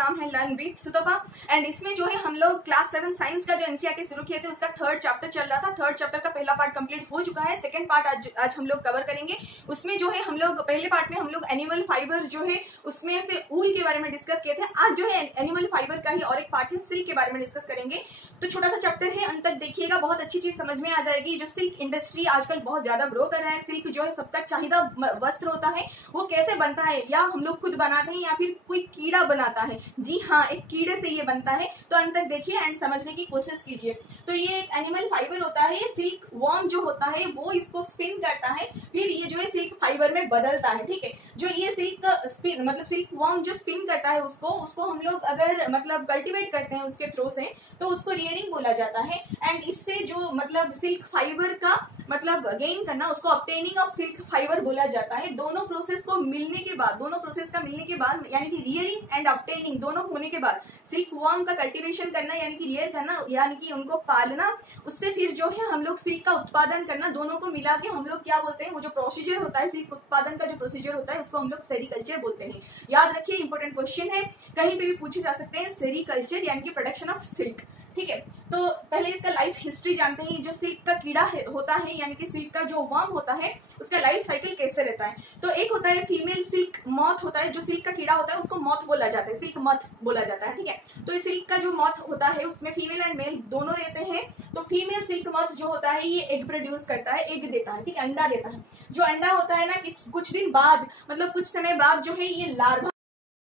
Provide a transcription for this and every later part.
नाम है learn with Sutapa. And इसमें जो है हम लोग क्लास 7 साइंस का जो एनसीईआरटी शुरू किए थे उसका 3rd चैप्टर चल रहा था। 3rd चैप्टर का पहला पार्ट कंप्लीट हो चुका है, 2nd पार्ट आज हम लोग कवर करेंगे। उसमें जो है हम लोग पहले पार्ट में हम लोग एनिमल फाइबर जो है उसमें से ऊल के बारे में डिस्कस किए थे। आज जो है एनिमल फाइबर का ही और एक पार्ट है सिल्क के बारे में डिस्कस करेंगे। तो छोटा सा चैप्टर है, अंत तक देखिएगा, बहुत अच्छी चीज समझ में आ जाएगी। जो सिल्क इंडस्ट्री आजकल बहुत ज्यादा ग्रो कर रहा है, सिल्क जो है सबका चाहिदा वस्त्र होता है, वो कैसे बनता है, या हम लोग खुद बनाते हैं या फिर कोई कीड़ा बनाता है। जी हाँ, एक कीड़े से ये बनता है। तो अंत तक देखिए एंड समझने की कोशिश कीजिए। तो ये एक एनिमल फाइबर होता है, सिल्क वॉर्म जो होता है वो इसको स्पिन करता है, फिर ये जो है सिल्क फाइबर में बदलता है। ठीक है, जो ये सिल्क स्पिन मतलब सिल्क वॉर्म जो स्पिन करता है उसको हम लोग अगर मतलब कल्टीवेट करते हैं उसके थ्रू से, तो उसको रियरिंग बोला जाता है। एंड इससे जो मतलब सिल्क फाइबर का मतलब गेन करना, उसको ऑब्टेनिंग ऑफ सिल्क फाइबर बोला जाता है। दोनों प्रोसेस को मिलने के बाद, दोनों प्रोसेस का मिलने के बाद यानी कि रियरिंग एंड ऑब्टेनिंग दोनों होने के बाद सिल्क वॉर्म का कल्टीवेशन करना यानी कि रियर करना यानी कि उनको पालना, उससे फिर जो है हम लोग सिल्क का उत्पादन करना, दोनों को मिला के हम लोग क्या बोलते हैं, वो जो प्रोसीजर होता है सिल्क उत्पादन का जो प्रोसीजर होता है उसको हम लोग सेरीकल्चर बोलते हैं। याद रखिए, इंपॉर्टेंट क्वेश्चन है, कहीं पे भी पूछे जा सकते हैं, सेरीकल्चर यानी कि प्रोडक्शन ऑफ सिल्क। ठीक है, तो पहले इसका लाइफ हिस्ट्री जानते हैं। जो सिल्क का कीड़ा होता है यानी कि सिल्क का जो वर्म होता है उसका लाइफ साइकिल कैसे रहता है। तो एक होता है फीमेल सिल्क मॉथ होता है, जो सिल्क का कीड़ा होता है उसको मॉथ बोला जाता है, सिल्क मॉथ बोला जाता है। ठीक है, तो इस सिल्क का जो मॉथ होता है उसमें फीमेल एंड मेल दोनों रहते हैं। तो फीमेल सिल्क मॉथ जो होता है ये एग प्रोड्यूस करता है, एग देता है, ठीक है, अंडा देता है। जो अंडा होता है ना, कुछ दिन बाद मतलब कुछ समय बाद जो है ये लार्वा,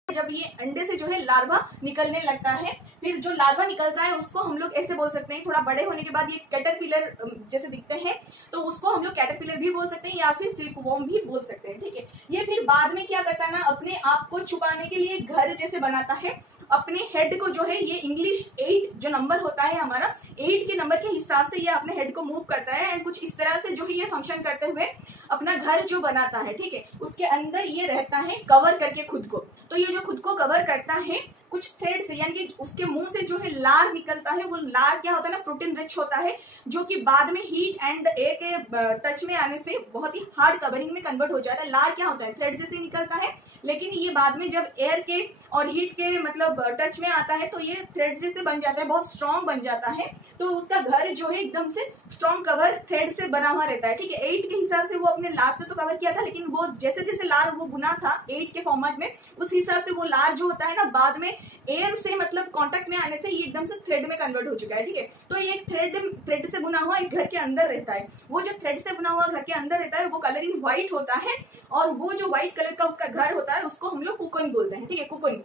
जब ये अंडे से जो है लार्वा निकलने लगता है, फिर जो लार्वा निकलता है उसको हम लोग ऐसे बोल सकते हैं, थोड़ा बड़े होने के बाद ये कैटरपिलर जैसे दिखते हैं तो उसको हम लोग कैटरपिलर भी बोल सकते हैं या फिर सिल्क वॉर्म भी बोल सकते हैं। ठीक है, ये फिर बाद में क्या करता है ना, अपने आप को छुपाने के लिए घर जैसे बनाता है। अपने हेड को जो है ये इंग्लिश 8 जो नंबर होता है हमारा, 8 के नंबर के हिसाब से ये अपने हेड को मूव करता है एंड कुछ इस तरह से जो है ये फंक्शन करते हुए अपना घर जो बनाता है। ठीक है, उसके अंदर ये रहता है कवर करके खुद को। तो ये जो खुद को कवर करता है कुछ थ्रेड से, यानी कि उसके मुंह से जो है लार निकलता है, वो लार क्या होता है ना, प्रोटीन रिच होता है, जो कि बाद में हीट एंड एयर के टच में आने से बहुत ही हार्ड कवरिंग में कन्वर्ट हो जाता है। लार क्या होता है, थ्रेड जैसे निकलता है, लेकिन ये बाद में जब एयर के और हीट के मतलब टच में आता है तो ये थ्रेड जैसे बन जाता है, बहुत स्ट्रॉन्ग बन जाता है। तो उसका घर जो है एकदम से स्ट्रॉन्ग कवर थ्रेड से बना हुआ रहता है। ठीक है, 8 के हिसाब से वो अपने लार से तो कवर किया था, लेकिन वो जैसे जैसे लार वो बुना था 8 के फॉर्मेट में, उस हिसाब से वो लार जो होता है ना बाद में एयर से मतलब कांटेक्ट में आने से ये एकदम से थ्रेड में कन्वर्ट हो चुका है। ठीक है, तो ये एक थ्रेड से बुना हुआ एक घर के अंदर रहता है। वो जो थ्रेड से बुना हुआ घर के अंदर रहता है वो कलरिंग व्हाइट होता है, और वो जो व्हाइट कलर का उसका घर होता है उसको हम लोग कुकन बोलते हैं। ठीक है, कुकन,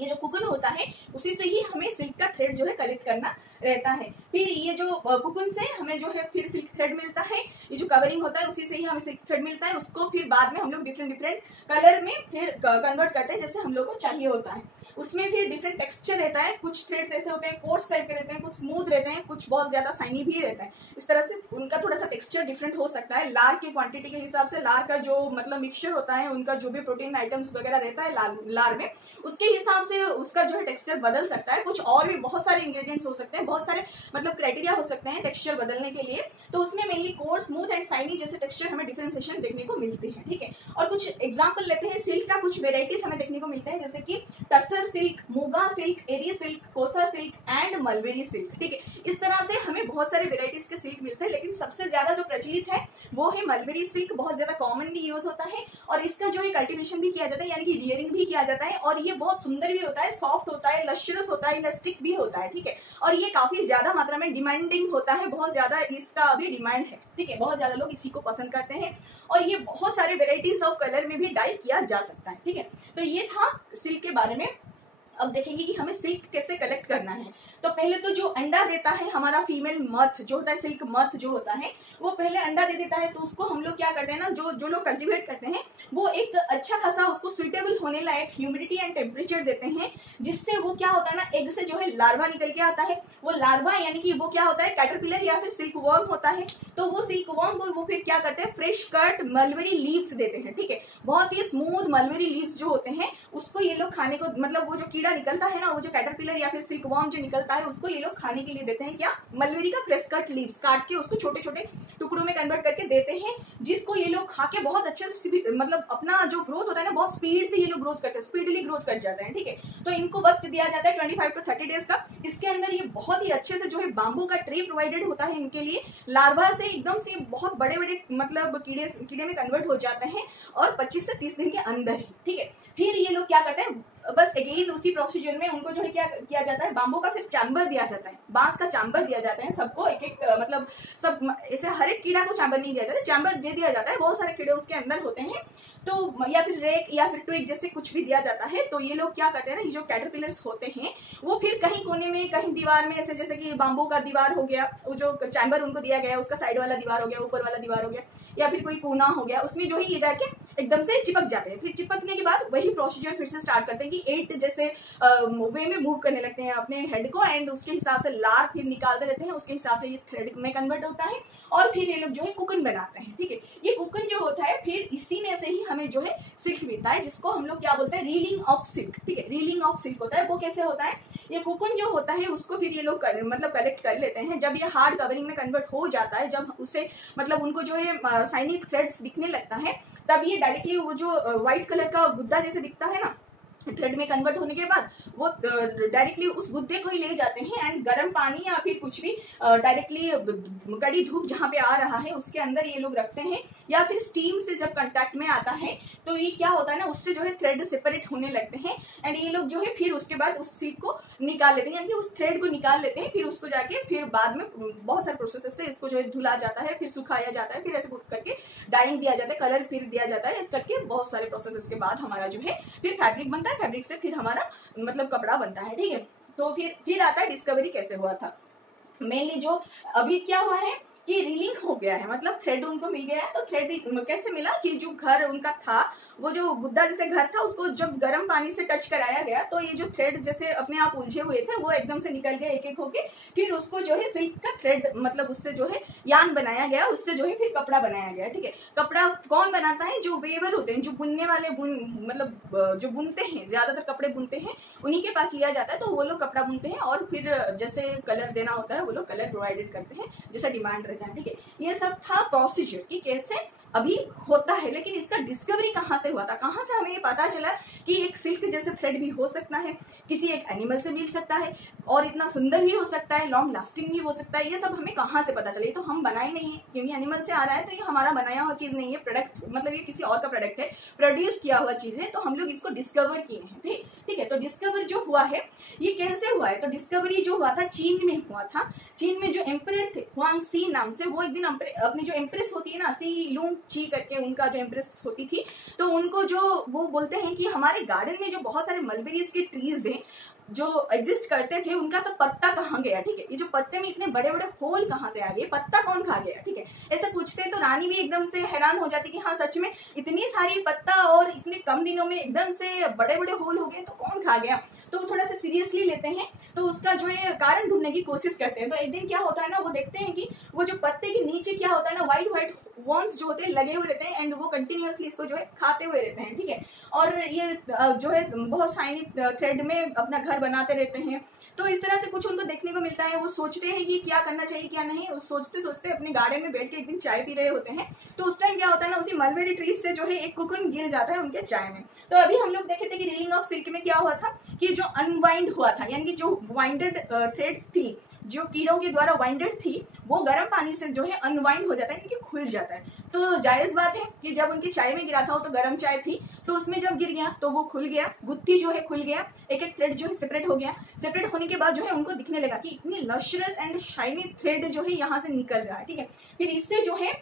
ये जो कुकन होता है उसी से ही हमें सिल्क का थ्रेड जो है कलेक्ट करना रहता है। फिर ये जो कुकन से हमें जो है फिर सिल्क थ्रेड मिलता है, ये जो कवरिंग होता है उसी से ही हमें सिल्क थ्रेड मिलता है। उसको फिर बाद में हम लोग डिफरेंट कलर में फिर कन्वर्ट करते हैं जैसे हम लोग को चाहिए होता है। उसमें फिर डिफरेंट टेक्सचर रहता है, कुछ थ्रेड्स ऐसे होते हैं कोर्स टाइप के रहते हैं, कुछ स्मूथ रहते हैं, कुछ बहुत ज्यादा साइनी भी रहता है। इस तरह से उनका थोड़ा सा टेक्सचर डिफरेंट हो सकता है। लार की क्वांटिटी के हिसाब से, लार का जो मतलब मिक्सचर होता है, उनका जो भी प्रोटीन आइटम्स वगैरह रहता है लार में, उसके हिसाब से उसका जो है टेक्सचर बदल सकता है। कुछ और भी बहुत सारे इंग्रेडिएंट्स हो सकते हैं, बहुत सारे मतलब क्राइटेरिया हो सकते हैं टेक्सचर बदलने के लिए। तो उसमें mainly coarse, smooth and shiny जैसे टेक्सचर हमें डिफरेंशिएशन देखने को मिलती है। ठीक है, और कुछ एग्जांपल लेते हैं सिल्क का, कुछ वेराइटीज हमें देखने को मिलते हैं जैसे कि टसर सिल्क, मूगा सिल्क, एरी सिल्क, कोसा सिल्क एंड मलबेरी सिल्क। ठीक है, इस तरह से हमें बहुत सारे वेराइटीज के सिल्क मिलते हैं, लेकिन सबसे ज्यादा जो प्रचलित है वो है मलबेरी सिल्क, बहुत ज्यादा कॉमनली यूज होता है और इसका जो है कल्टीवेशन भी किया जाता है यानी कि रियरिंग भी किया जाता है, और ये बहुत सुंदर भी होता है, सॉफ्ट होता है, लश्रस होता है, इलास्टिक भी होता है। ठीक है, और ये काफी ज्यादा मात्रा में डिमांडिंग होता है, बहुत ज्यादा इसका अभी डिमांड है। ठीक है, बहुत ज्यादा लोग इसी को पसंद करते हैं और ये बहुत सारे वेराइटीज ऑफ कलर में भी डाई किया जा सकता है। ठीक है, तो ये था सिल्क के बारे में। अब देखेंगे कि हमें सिल्क कैसे कलेक्ट करना है। तो पहले तो जो अंडा देता है हमारा फीमेल मथ जो होता है, सिल्क मथ जो होता है वो पहले अंडा दे देता है। तो उसको हम लोग क्या करते हैं ना, जो लोग कल्टीवेट करते हैं वो एक अच्छा खासा उसको सुइटेबल होने लायक ह्यूमिडिटी एंड टेम्परेचर देते हैं, जिससे वो क्या होता है ना, एग से जो है लार्वा निकल के आता है। वो लार्वा यानी कि वो क्या होता है, कैटरपिलर या फिर सिल्क वर्म होता है। तो वो सिल्क वर्म को वो फिर क्या करते हैं, फ्रेश कट मलबेरी लीव्स देते हैं। ठीक है, बहुत ही स्मूथ मलबेरी लीव्स जो होते हैं उसको ये लोग खाने को, मतलब वो जो कीड़ा निकलता है ना, वो जो कैटरपिलर या फिर सिल्क वर्म जो निकलता होता है उसको ये लोग खाने के लिए देते हैं, क्या, मलबेरी का फ्रेश कट लीव्स काट के उसको छोटे छोटे टुकड़ों में कन्वर्ट करके देते हैं, जिसको ये लोग खा के बहुत अच्छे से मतलब अपना जो ग्रोथ होता है ना बहुत स्पीड से ये लोग ग्रोथ करते हैं, स्पीडली ग्रोथ कर जाते हैं। ठीक है, तो इनको वक्त दिया जाता है 25 to 30 डेज का। इसके अंदर ये बहुत ही अच्छे से जो है बाम्बू का ट्रे प्रोवाइडेड होता है इनके लिए। लार्वा से एकदम से बहुत बड़े बड़े मतलब कीड़े में कन्वर्ट हो जाते हैं और 25 से 30 दिन के अंदर ही। ठीक है, फिर ये लोग क्या करते हैं, बस अगेन उसी प्रोसीजर में उनको जो है क्या किया जाता है, बाम्बू का फिर चैम्बर दिया जाता है, बांस का चैम्बर दिया जाता है सबको, एक एक मतलब सब ऐसे हर एक कीड़ा को चैम्बर नहीं दिया जाता, चैम्बर दे दिया जाता है, बहुत सारे कीड़े उसके अंदर होते हैं। तो या फिर रेक या फिर ट्विग जैसे कुछ भी दिया जाता है। तो ये लोग क्या करते हैं ना, ये जो कैटरपिलर्स होते हैं वो फिर कहीं कोने में कहीं दीवार में ऐसे, जैसे कि बाम्बू का दीवार हो गया, वो जो चैम्बर उनको दिया गया उसका साइड वाला दीवार हो गया, ऊपर वाला दीवार हो गया, या फिर कोई कोना हो गया, उसमें जो है ये जाके एकदम से चिपक जाते हैं। फिर चिपकने के बाद वही प्रोसीजर फिर से स्टार्ट करते हैं कि 8 जैसे वे में मूव करने लगते हैं अपने हेड को, एंड उसके हिसाब से लार फिर निकालते रहते हैं, उसके हिसाब से ये थ्रेड में कन्वर्ट होता है और फिर ये लोग जो है कुकन बनाते हैं। ठीक है, ये कुकन जो होता है फिर इसी में से ही हमें जो है सिल्क मिलता है, जिसको हम लोग क्या बोलते हैं, रीलिंग ऑफ सिल्क। ठीक है, रीलिंग ऑफ सिल्क होता है। वो कैसे होता है, ये कुकन जो होता है उसको फिर ये लोग मतलब कलेक्ट कर लेते हैं। जब ये हार्ड कवरिंग में कन्वर्ट हो जाता है, जब उसे मतलब उनको जो है शाइनी थ्रेड्स दिखने लगता है, तब ये डायरेक्टली वो जो व्हाइट कलर का गुद्दा जैसे दिखता है ना थ्रेड में कन्वर्ट होने के बाद, वो डायरेक्टली उस गुद्दे को ही ले जाते हैं एंड गर्म पानी या फिर कुछ भी डायरेक्टली कड़ी धूप जहाँ पे आ रहा है उसके अंदर ये लोग रखते हैं, या फिर स्टीम से जब कांटेक्ट में आता है तो ये क्या होता है ना, उससे जो है थ्रेड सेपरेट होने लगते हैं एंड ये लोग जो है फिर उसके बाद उस सिल्क को निकाल लेते हैं, यानी कि उस थ्रेड को निकाल लेते हैं। फिर उसको जाके फिर बाद में बहुत सारे प्रोसेस से इसको जो है धुला जाता है, फिर सुखाया जाता है, फिर ऐसे करके डाइंग दिया जाता है, कलर फिर दिया जाता है, इस करके बहुत सारे प्रोसेस के बाद हमारा जो है फिर फैब्रिक बनता है, फैब्रिक से फिर हमारा मतलब कपड़ा बनता है। ठीक है, तो फिर आता है डिस्कवरी कैसे हुआ था। मेनली जो अभी क्या हुआ है कि रीलिंग हो गया है, मतलब थ्रेड उनको मिल गया है। तो थ्रेड कैसे मिला कि जो घर उनका था, वो जो गुद्दा जैसे घर था, उसको जब गर्म पानी से टच कराया गया तो ये जो थ्रेड जैसे अपने आप उलझे हुए थे वो एकदम से निकल गए एक एक होके, फिर उसको जो है सिल्क का थ्रेड मतलब उससे जो है यान बनाया गया, उससे जो है फिर कपड़ा बनाया गया। ठीक है, कपड़ा कौन बनाता है, जो वेवर होते हैं, जो बुनने वाले मतलब जो बुनते हैं, ज्यादातर कपड़े बुनते हैं उन्हीं के पास लिया जाता है, तो वो लोग कपड़ा बुनते हैं और फिर जैसे कलर देना होता है वो लोग कलर प्रोवाइडेड करते हैं जैसा डिमांड रहता है। ठीक है, ये सब था प्रोसीजर कि कैसे अभी होता है। लेकिन इसका डिस्कवरी कहाँ से हुआ था, कहाँ से हमें ये पता चला कि एक सिल्क जैसे थ्रेड भी हो सकता है, किसी एक एनिमल से मिल सकता है और इतना सुंदर भी हो सकता है, लॉन्ग लास्टिंग भी हो सकता है। ये सब हमें कहाँ से पता चले, तो हम बनाए नहीं है क्योंकि एनिमल से आ रहा है, तो ये हमारा बनाया हुआ चीज नहीं है, प्रोडक्ट मतलब ये किसी और का प्रोडक्ट है, प्रोड्यूस किया हुआ चीज है, तो हम लोग इसको डिस्कवर किए हैं। ठीक है, तो डिस्कवर जो हुआ है ये कैसे हुआ है, तो डिस्कवरी जो हुआ था चीन में हुआ था। चीन में जो एम्परर थे हुआंग सी नाम से, वो एक दिन अपनी जो एम्प्रेस होती है ना, सी लूंग ची करके उनका जो एम्प्रेस होती थी, तो उनको जो वो बोलते हैं कि हमारे गार्डन में जो बहुत सारे मलबेरीज के ट्रीज थे जो एग्जिस्ट करते थे, उनका सब पत्ता कहाँ गया। ठीक है, ये जो पत्ते में इतने बड़े बड़े होल कहाँ से आ गए, पत्ता कौन खा गया। ठीक है, ऐसे पूछते हैं तो रानी भी एकदम से हैरान हो जाती कि हाँ सच में इतनी सारी पत्ता और इतने कम दिनों में एकदम से बड़े बड़े होल हो गए, तो कौन खा गया। तो वो थोड़ा सा सीरियसली लेते हैं, तो उसका जो है कारण ढूंढने की कोशिश करते हैं। तो एक दिन क्या होता है ना, वो देखते हैं कि वो जो पत्ते के नीचे क्या होता है ना, व्हाइट व्हाइट वर्म्स जो होते हैं लगे हुए रहते हैं एंड वो कंटिन्यूअसली इसको जो है खाते हुए रहते हैं। ठीक है, और ये जो है बहुत शाइनी थ्रेड में अपना घर बनाते रहते हैं। तो इस तरह से कुछ उनको देखने को मिलता है, वो सोचते हैं कि क्या करना चाहिए क्या नहीं, सोचते सोचते अपने गार्डन में बैठ के एक दिन चाय पी रहे होते हैं। तो उस टाइम क्या होता है ना, उसी मलबेरी ट्रीज से जो है एक कुकुन गिर जाता है उनके चाय में। तो अभी हम लोग देखे थे कि रीलिंग ऑफ सिल्क में क्या हुआ था कि जो अनवाइंड हुआ था, यानी कि जो वाइंडेड थ्रेड्स थी, जो कीड़ों के द्वारा वाइंडेड थी, वो गर्म पानी से जो है अनवाइंड हो जाता है, क्योंकि खुल जाता है। तो जायज बात है कि जब उनकी चाय में गिरा था, वो तो गर्म चाय थी, तो उसमें जब गिर गया तो वो खुल गया, गुत्थी जो है खुल गया, एक एक थ्रेड जो है सेपरेट हो गया। सेपरेट होने के बाद जो है उनको दिखने लगा कि इतनी लश्रस एंड शाइनी थ्रेड जो है यहाँ से निकल रहा है। ठीक है, फिर इससे जो है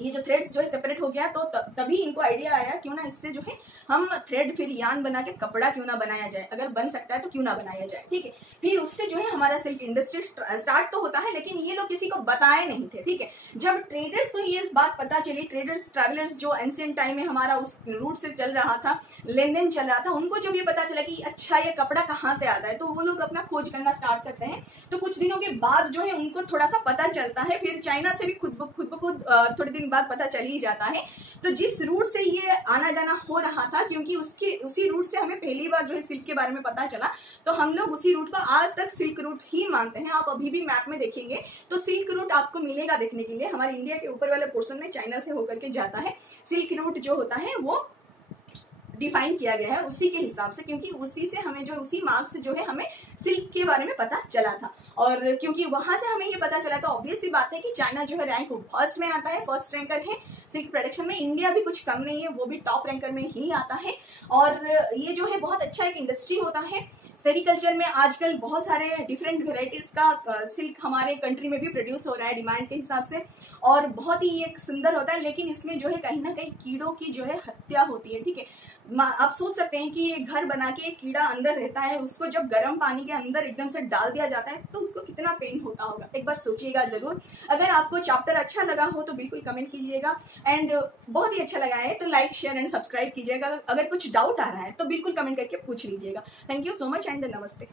ये जो थ्रेड्स जो है सेपरेट हो गया, तो तभी इनको आइडिया आया क्यों ना इससे जो है हम थ्रेड फिर यान बना के कपड़ा क्यों ना बनाया जाए, अगर बन सकता है तो क्यों ना बनाया जाए। ठीक है, फिर उससे जो है हमारा सिल्क इंडस्ट्री स्टार्ट तो होता है, लेकिन ये लोग किसी को बताए नहीं थे। ठीक है, जब ट्रेडर्स को ये बात पता चली, ट्रेडर्स ट्रैवलर्स जो एंशिएंट टाइम में हमारा उस रूट से चल रहा था, लेन देन चल रहा था, उनको जब ये पता चला कि अच्छा ये कपड़ा कहाँ से आता है, तो वो लोग अपना खोज करना स्टार्ट करते हैं। तो कुछ दिनों के बाद जो है उनको थोड़ा सा पता चलता है, फिर चाइना से भी खुद ब खुद थोड़े दिन बाद पता चल ही जाता है। तो जिस रूट से ये आना जाना हो रहा था, क्योंकि उसी रूट से हमें पहली बार जो है सिल्क के बारे में पता चला, तो हम लोग उसी रूट को आज तक सिल्क रूट ही मानते हैं। आप अभी भी मैप में देखेंगे तो सिल्क रूट आपको मिलेगा देखने के लिए। हमारे इंडिया के ऊपर वाले पोर्शन में चाइना से होकर के जाता है। सिल्क रूट जो होता है वो डिफाइन किया गया है उसी के हिसाब से, क्योंकि उसी से हमें जो उसी मार्क से जो है हमें सिल्क के बारे में पता चला था। और क्योंकि वहां से हमें ये पता चला तो ऑब्वियस सी बात है कि चाइना जो है रैंक फर्स्ट में आता है, फर्स्ट रैंकर है सिल्क प्रोडक्शन में। इंडिया भी कुछ कम नहीं है, वो भी टॉप रैंकर में ही आता है। और ये जो है बहुत अच्छा एक इंडस्ट्री होता है। सेरिकल्चर में आजकल बहुत सारे डिफरेंट वेराइटीज का सिल्क हमारे कंट्री में भी प्रोड्यूस हो रहा है डिमांड के हिसाब से, और बहुत ही एक सुंदर होता है। लेकिन इसमें जो है कहीं ना कहीं कीड़ों की जो है हत्या होती है, ठीक है। आप सोच सकते हैं कि ये घर बना के एक कीड़ा अंदर रहता है, उसको जब गर्म पानी के अंदर एकदम से डाल दिया जाता है तो उसको कितना पेन होता होगा, एक बार सोचिएगा जरूर। अगर आपको चैप्टर अच्छा लगा हो तो बिल्कुल कमेंट कीजिएगा, एंड बहुत ही अच्छा लगा है तो लाइक शेयर एंड सब्सक्राइब कीजिएगा। अगर कुछ डाउट आ रहा है तो बिल्कुल कमेंट करके पूछ लीजिएगा। Thank you so much and नमस्ते।